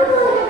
അതുപോലെ